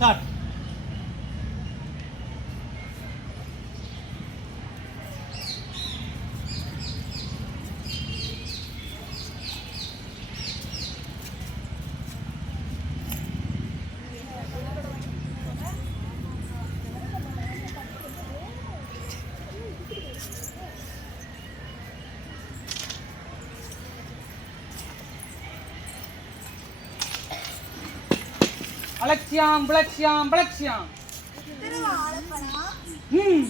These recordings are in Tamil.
থার্ড அலட்சியாம் பிளக்ஷியாம் பலக்ஷியாம் ம்.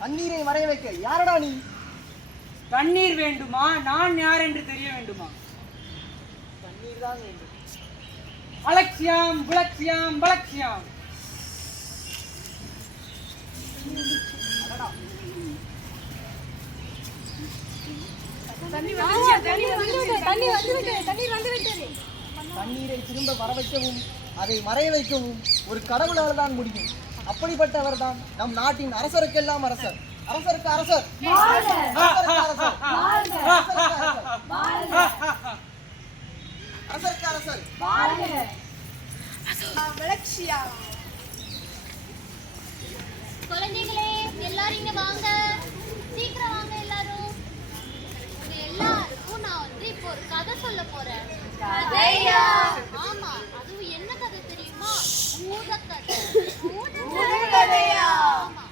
தண்ணீரை வரைய வைக்க யாரடா நீ? தண்ணீர் வேண்டுமா? நான் யார் என்று தெரிய வேண்டுமா? தண்ணீர் தான் வேண்டும். அலட்சியாம் பிளக்ஷியாம் பலக்ஷியாம் தண்ணீரை திரும்ப வர வைக்கவும் அதை மறைய வைக்கவும் ஒரு கடவுளால் தான் முடியும். அப்படிப்பட்டவர் தான் நம் நாட்டின் அரசருக்கெல்லாம் அரசர். அரசருக்கு அரசர் அரசருக்கு அரசர் அரசருக்கு அரசர் குழந்தைகளே எல்லாரும் இங்க வாங்க சீக்கிரம் வாங்க எல்லாரும் உங்க எல்லாருக்கும் நான் வந்து இப்போ ஒரு கதை சொல்ல போறேன் கதையா ஆமா என்ன கதை தெரியுமா? பூதக்கதை. பூதக்கதையா? ஆமா.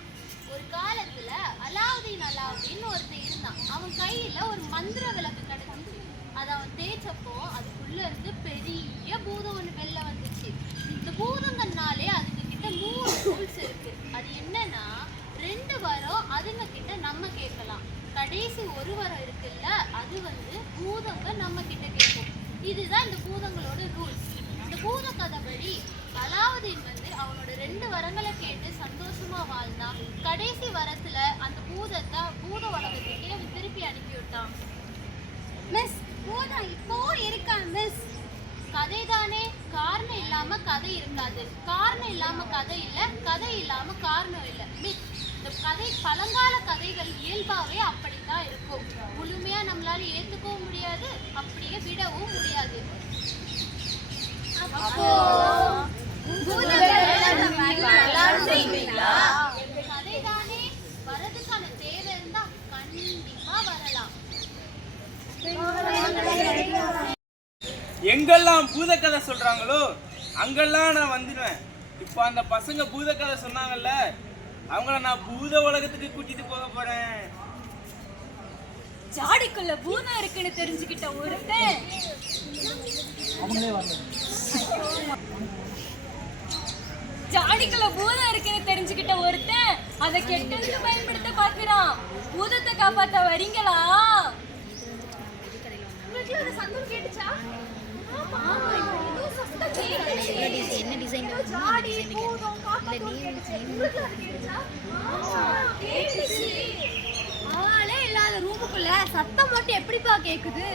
ஒரு காலத்துல அலாவுதீன் அலாவுதீன் ஒருத்தன் இருந்தான். அவன் கையில ஒரு மந்திர விளக்கு கிடைச்சிச்சு அதை அவன் தேய்ச்சப்போ அதுக்குள்ள இருந்து பெரிய பூதம் ஒண்ணு வெளில வந்துச்சு. இந்த பூதங்கள்னாலே அதுங்க கிட்ட மூணு ரூல்ஸ் இருக்கு. அது என்னன்னா ரெண்டு வரம் அதுங்க கிட்ட நம்ம கேட்கலாம். கடைசி ஒரு வரம் இருக்குல்ல அது வந்து பூதங்க நம்ம கிட்ட கேட்கும். இதுதான் இந்த பூதங்களோட ரூல்ஸ் இந்த பூத கதைப்படி அலாவுதீன் வந்து அவனோட ரெண்டு வரங்களை கேட்டு சந்தோஷமா வாழ்ந்தான். கடைசி வரத்துல அந்த பூதத்தை பூத உலகத்துக்கே அவன் திருப்பி அனுப்பி விட்டான். மிஸ் பூதம் இப்போ இருக்கா மிஸ் கதை தானே காரணம் இல்லாம கதை இருக்காது. காரணம் இல்லாம கதை இல்ல கதை இல்லாம காரணம் இல்ல. மிஸ் இந்த கதை பழங்கால கதைகள் இயல்பாவே அப்படித்தான் இருக்கும். முழுமையா நம்மளால ஏத்துக்கவும் முடியாது அப்படியே விடவும் முடியாது. அப்போ கதை தானே வரதுக்கான தேவை இருந்தா கண்டிப்பா வரலாம். எங்கெல்லாம் பூதக்கதை சொல்றாங்களோ அங்கெல்லாம் நான் வந்துடுவேன். இப்போ அந்த பசங்க பூதக்கதை சொன்னாங்கல்ல அவங்கள நான் பூத உலகத்துக்கு கூட்டிட்டு போக போறேன். ஜாடிக்குள்ள பூதம் இருக்குன்னு தெரிஞ்சுக்கிட்ட ஒருத்தன். அவங்களே ஜாடிக்குள்ள பூதம் இருக்குன்னு தெரிஞ்சுக்கிட்ட ஒருத்தன் அதை கெட்டதுக்கு பயன்படுத்த பாக்குறான். பூதத்தை காப்பாத்த வரீங்களா? உங்களுக்கு ஒரு இல்லாத சத்தம் மட்டும் எப்படிப்பா கேக்குது?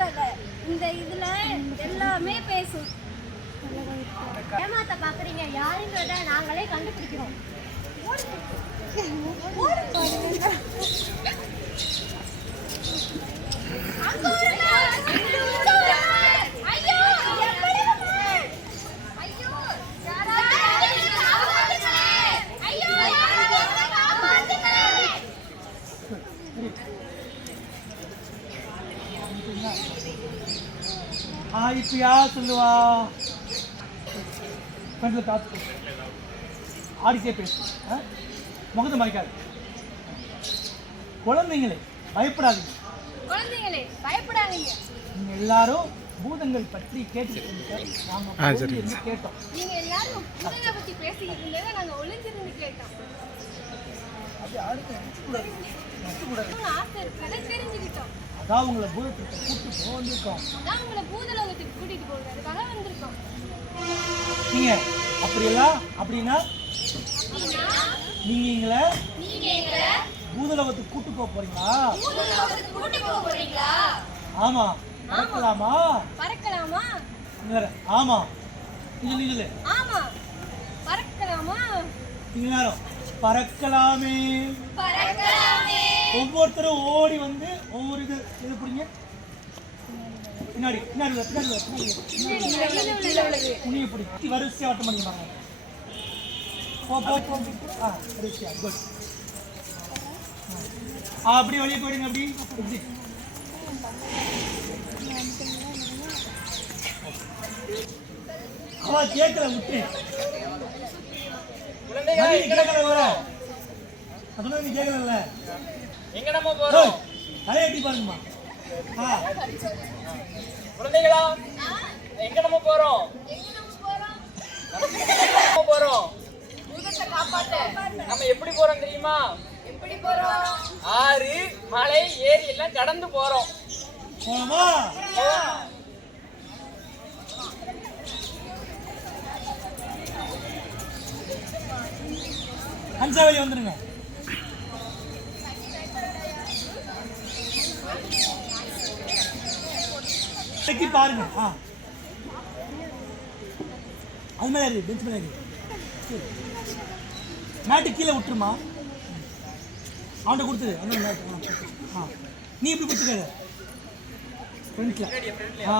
கதை இந்த இதுல எல்லாமே பேசும். ஏமாத்த பாக்குறீங்க. யாருங்கிறத நாங்களே கண்டுபிடிக்கிறோம். அங்க ஒருத்தன், இங்க ஒருத்தன். ஐயோ, எப்படி இருந்தேன்? ஐயோ, யாராவது காப்பாத்துங்களேன். ஐயோ, யாராவது காப்பாத்துங்களேன். யார் சொல்லுவா. ஃப்ரெண்டில் காத்து ஆடிட்டே பேசு. ஆ? முகத்தை மறைக்காது. குழந்தைங்களே பயப்படாதீங்க. குழந்தைங்களே பயப்படாதீங்க. நீங்கள் எல்லாரும் பூதங்கள் பற்றி கேட்டுக்கிட்டு நாங்கள் கேட்டோம். நீங்க எல்லாரும் பூதங்களை பத்தி பேசிக்கிட்டு இருந்ததை நாங்க ஒளிஞ்சிருந்து கேட்டோம். அடுத்து நிறுத்தக்கூடாது. நிறுத்தக்கூடாது. உங்க ஆசை இருக்கிறத தெரிஞ்சுக்கிட்டோம். அதான் உங்களை பூதத்துக்கு கூட்டு போக வந்திருக்கோம் அதான் உங்களை பூதலோகத்துக்கு கூட்டிட்டு போகிறதுக்காக வந்திருக்கோம். நீங்கள் அப்படியெல்லாம் அப்படின்னா? நீங்க எங்களை பூதலோகத்துக்கு கூட்டு போக போறீங்களா? கூட்டிட்டு போக போறீங்களா? நடக்கலாமா பறக்கலாமா? இங்க வேற. ஆமா. நீ சொல்லு, நீ சொல்லு ஆமா. பறக்கலாமா? நீங்க நேரம். பறக்கலாமே. பறக்கலாமே. ஒவ்வொருத்தரும் ஓடி வந்து ஒவ்வொரு இது இது பிடிங்க. பின்னாடி பின்னாடி வா, பின்னாடி வா, பின்னாடி வா. துணியை பிடி வரிசையா வட்டம் பண்ணி போ போ போ ஆ வரிசையா குட் ஆ அப்படியே வெளியே போயிடுங்க அப்படி. exit. அவ கேட்கல விட்டு. மணி கேட்கல வர அதெல்லாம் நீ கேட்கல எங்க நம்ம போறோம்? தலையாட்டி பாருங்கம்மா. குழந்தைகளா எங்க நம்ம போறோம்? போறோம். நம்ம எப்படி போறோம் தெரியுமா? எப்படி போறோம் ஆறு மலை ஏரி எல்லாம் கடந்து போறோம். போலாமா? அஞ்சாவளி வந்துருங்க. வெட்டி பாருங்க. ஆ. அது மேலே இருக்கு பெஞ்ச் மேலே இருக்கு மேட்டு கீழே விட்டுருமா? அவன்கிட்ட கொடுத்துரு. அந்த மேட்டு. ஆ நீ இப்படி கொடுத்துக்காரு ஃப்ரண்ட்ல ஆ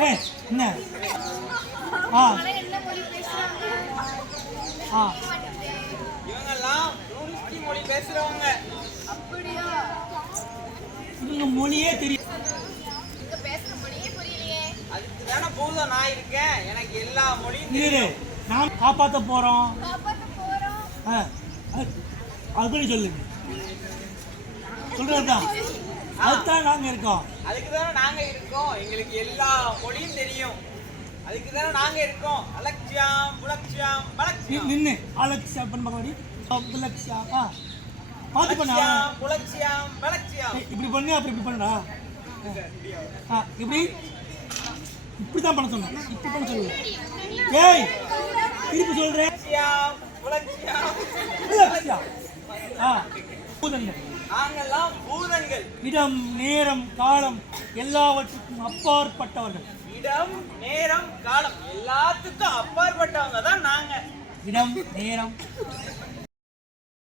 ஏ என்ன ஆ. என்ன? மொழி பேசுறாங்க ஆ. இவங்கெல்லாம் மொழி பேசுறவங்க. அப்படியா இவங்க மொழியே தெரியும் இங்க பேசுற மொழியே புரியலையே அதுக்கு தானே பூதம் நான் இருக்கேன். எனக்கு எல்லா மொழியும் போறோம். காப்பாத்த போறோம். ஆ அது- அதுக்கு சொல்லுங்க சொல்றதுதான் அதுதான் நாங்க இருக்கோம். அதுக்கு தானே நாங்க இருக்கோம். எங்களுக்கு எல்லா மொழியும் தெரியும். அதுக்கு தானே நாங்க இருக்கோம். அலட்சியம் புலட்சியம் நீ பலட்சியம் நின்று அலக்ஷா பண்ண மகடி அலக்ஷா ஆ பார்த்து பண்ணா? புலட்சியம் ஏய், இப்படி பண்ணு அப்புறம் இப்படி பண்ணுடா? இப்படி இப்படி தான் பண்ண சொன்னேன். இப்படி பண்ண சொல்லு ஏய் திருப்பி சொல்றேன் பூதங்கள். நாங்கெல்லாம் பூதங்கள். இடம் நேரம் காலம் எல்லாவற்றுக்கும் அப்பாற்பட்டவர்கள். இடம் நேரம் காலம் எல்லாத்துக்கும் அப்பாற்பட்டவங்க தான் நாங்க. இடம் நேரம்